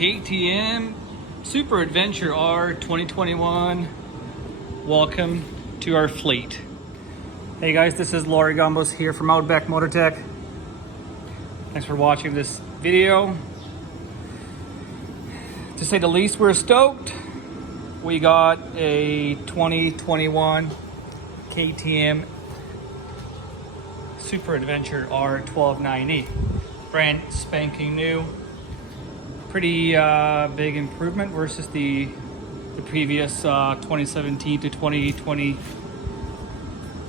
KTM Super Adventure R 2021. Welcome to our fleet. Hey guys, this is Lorry Gombos here from Outback Motortek. Thanks for watching this video. To say the least, we're stoked. We got a 2021 KTM Super Adventure R 1290. Brand spanking new. Pretty big improvement versus the previous 2017 to 2020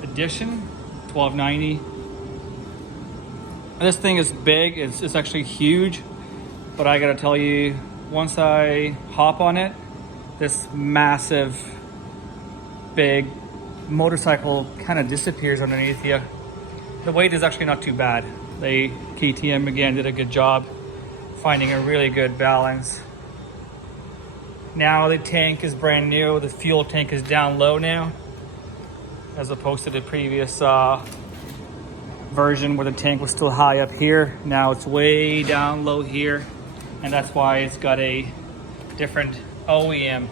edition 1290. This thing is big. It's actually huge, but I gotta tell you, once I hop on it, this massive big motorcycle kind of disappears underneath you. The weight is actually not too bad. KTM again did a good job finding a really good balance. Now the tank is brand new. The fuel tank is down low now, as opposed to the previous version where the tank was still high up here. Now it's way down low here, and that's why it's got a different OEM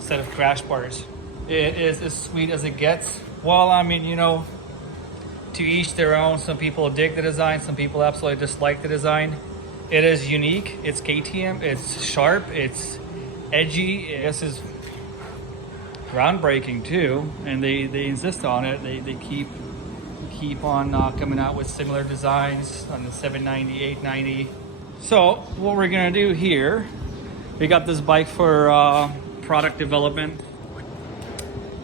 set of crash bars. It is as sweet as it gets. Well, I mean, you know, to each their own. Some people dig the design, some people absolutely dislike the design. It is unique, it's KTM, it's sharp, it's edgy. This is groundbreaking too, and they insist on it. They keep on coming out with similar designs on the 790, 890. So what we're gonna do here, we got this bike for product development.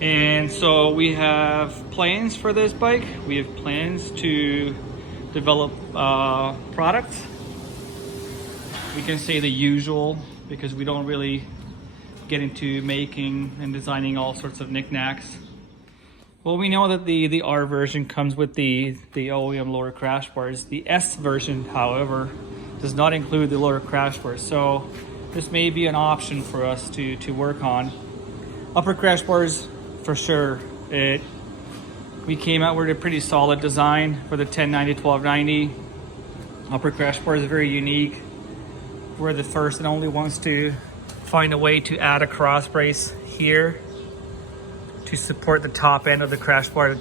And so we have plans for this bike. We have plans to develop products. We can say the usual, because we don't really get into making and designing all sorts of knickknacks. Well, we know that the R version comes with the OEM lower crash bars. The S version, however, does not include the lower crash bars. So this may be an option for us to work on. Upper crash bars, for sure. We came out with a pretty solid design for the 1090, 1290. Upper crash bar is very unique. We're the first and only ones to find a way to add a cross brace here to support the top end of the crash bar, the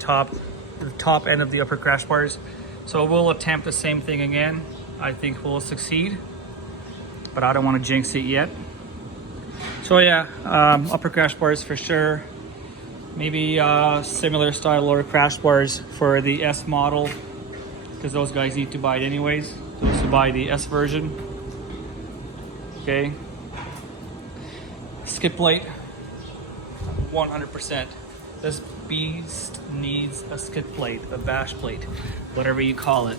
top end of the upper crash bars. So we'll attempt the same thing again. I think we'll succeed, but I don't want to jinx it yet. So yeah, upper crash bars for sure. Maybe similar style lower crash bars for the S model, because those guys need to buy it anyways. Those who buy the S version. Okay. Skid plate, 100%. This beast needs a skid plate, a bash plate, whatever you call it.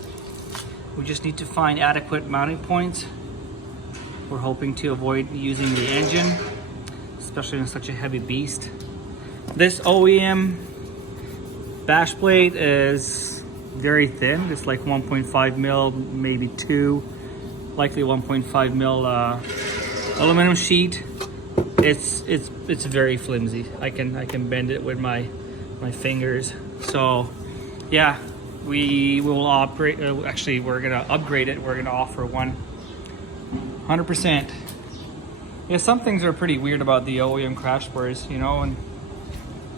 We just need to find adequate mounting points. We're hoping to avoid using the engine, especially in such a heavy beast. This OEM bash plate is very thin. It's like 1.5 mil, maybe 2, likely 1.5 mil aluminum sheet. It's very flimsy. I can bend it with my fingers. So yeah, we will operate. Actually, we're gonna upgrade it. We're gonna offer one 100%. Yeah, some things are pretty weird about the OEM crash bars, you know, and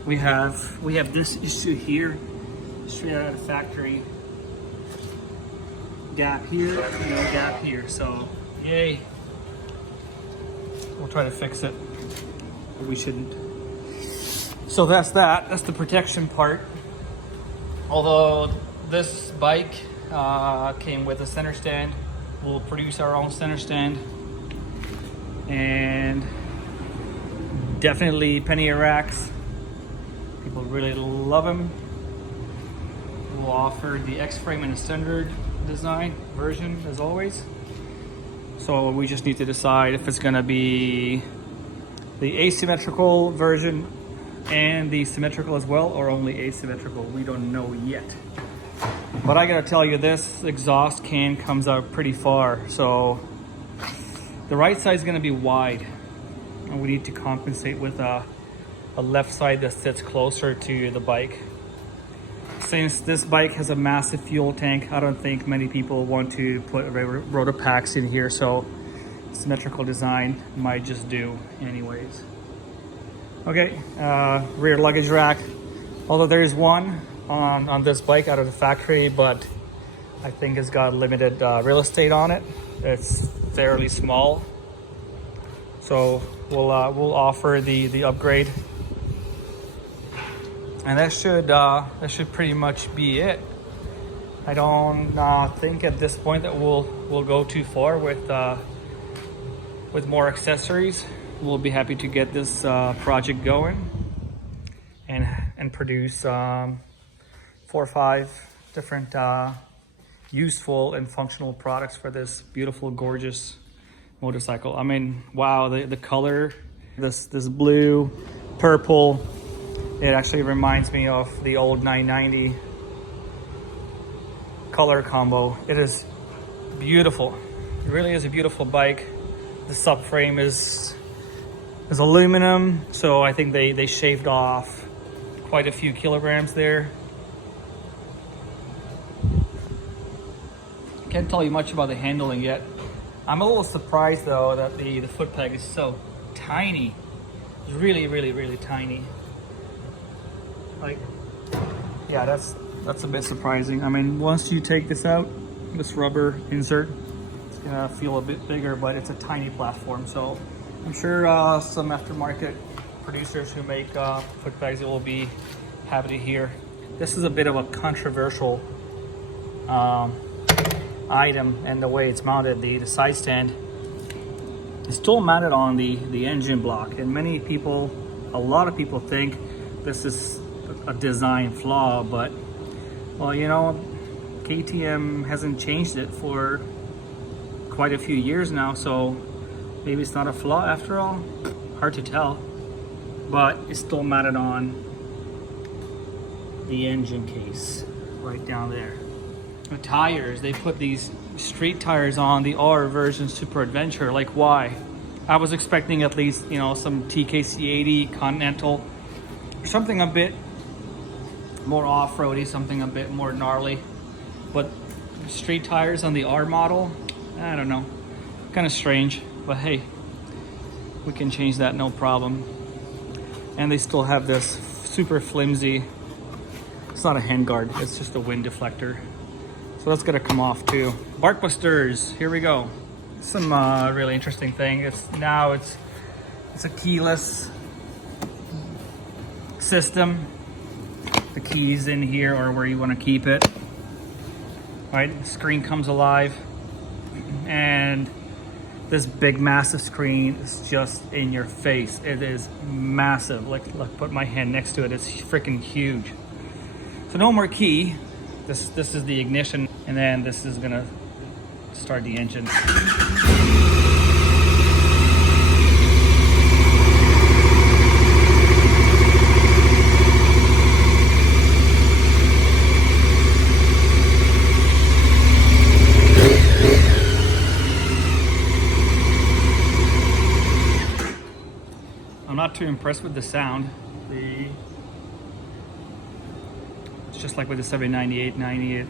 we have this issue here, straight out of the factory. Gap here, no gap here. So yay. We'll try to fix it, but we shouldn't. So that's that. That's the protection part. Although this bike came with a center stand, we'll produce our own center stand, and definitely Pannier Racks. People really love them. We'll offer the X-frame in a standard design version as always. So we just need to decide if it's gonna be the asymmetrical version and the symmetrical as well, or only asymmetrical. We don't know yet. But I gotta tell you, this exhaust can comes out pretty far. So the right side is gonna be wide, and we need to compensate with a left side that sits closer to the bike. Since this bike has a massive fuel tank, I don't think many people want to put rotor packs in here. So symmetrical design might just do anyways. Okay, rear luggage rack. Although there is one on this bike out of the factory, but I think it's got limited real estate on it. It's fairly small, so we'll offer the upgrade, and that should pretty much be it. I don't think at this point that we'll go too far with more accessories. We'll be happy to get this project going and produce 4 or 5 different useful and functional products for this beautiful, gorgeous motorcycle. I mean, wow, the color, this blue, purple, it actually reminds me of the old 990 color combo. It is beautiful. It really is a beautiful bike. The subframe is aluminum, so I think they shaved off quite a few kilograms there. Can't tell you much about the handling yet. I'm a little surprised though that the foot peg is so tiny. It's really tiny. Like, yeah, that's a bit surprising. I mean, once you take this out, this rubber insert, it's gonna feel a bit bigger, but it's a tiny platform. So I'm sure some aftermarket producers who make foot pegs will be happy to hear. This is a bit of a controversial item, and the way it's mounted, the side stand is still mounted on the engine block, and a lot of people think this is a design flaw, but well, you know, KTM hasn't changed it for quite a few years now, so maybe it's not a flaw after all. Hard to tell, but it's still mounted on the engine case right down there. The tires, they put these street tires on the R version Super Adventure. Like, why? I was expecting at least, you know, some TKC80 Continental or something a bit more off-roady, something a bit more gnarly. But street tires on the R model, I don't know, kind of strange, but hey, we can change that, no problem. And they still have this super flimsy, it's not a handguard, it's just a wind deflector. So that's gonna come off too. Bark busters, here we go. Some really interesting thing. It's a keyless system. The keys in here or where you want to keep it. All right, the screen comes alive, and this big massive screen is just in your face. It is massive. Like put my hand next to it. It's freaking huge. So no more key. This is the ignition, and then this is gonna start the engine. I'm not too impressed with the sound. It's just like with the 798, 90,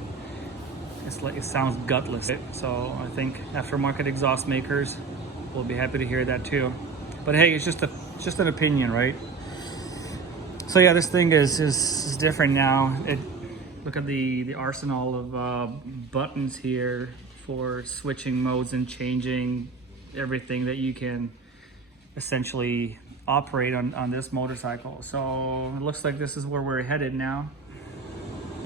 it sounds gutless. So I think aftermarket exhaust makers will be happy to hear that too. But hey, it's just an opinion, right? So yeah, this thing is different now. Look at the arsenal of buttons here for switching modes and changing everything that you can essentially operate on this motorcycle. So it looks like this is where we're headed now.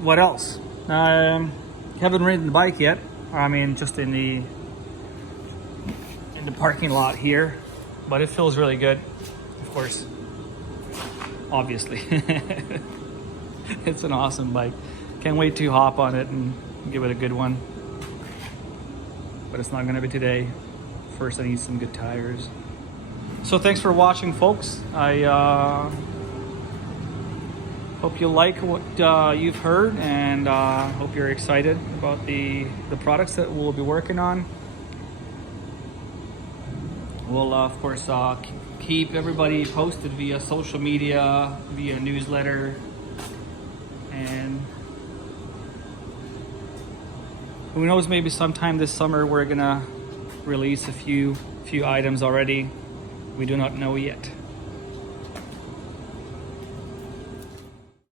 What else? Haven't ridden the bike yet. I mean, just in the parking lot here, but it feels really good. Of course, obviously, it's an awesome bike. Can't wait to hop on it and give it a good one. But it's not gonna be today. First, I need some good tires. So thanks for watching, folks. I hope you like what you've heard, and hope you're excited about the products that we'll be working on. We'll of course keep everybody posted via social media, via newsletter, and who knows, maybe sometime this summer we're gonna released a few items already. We do not know yet.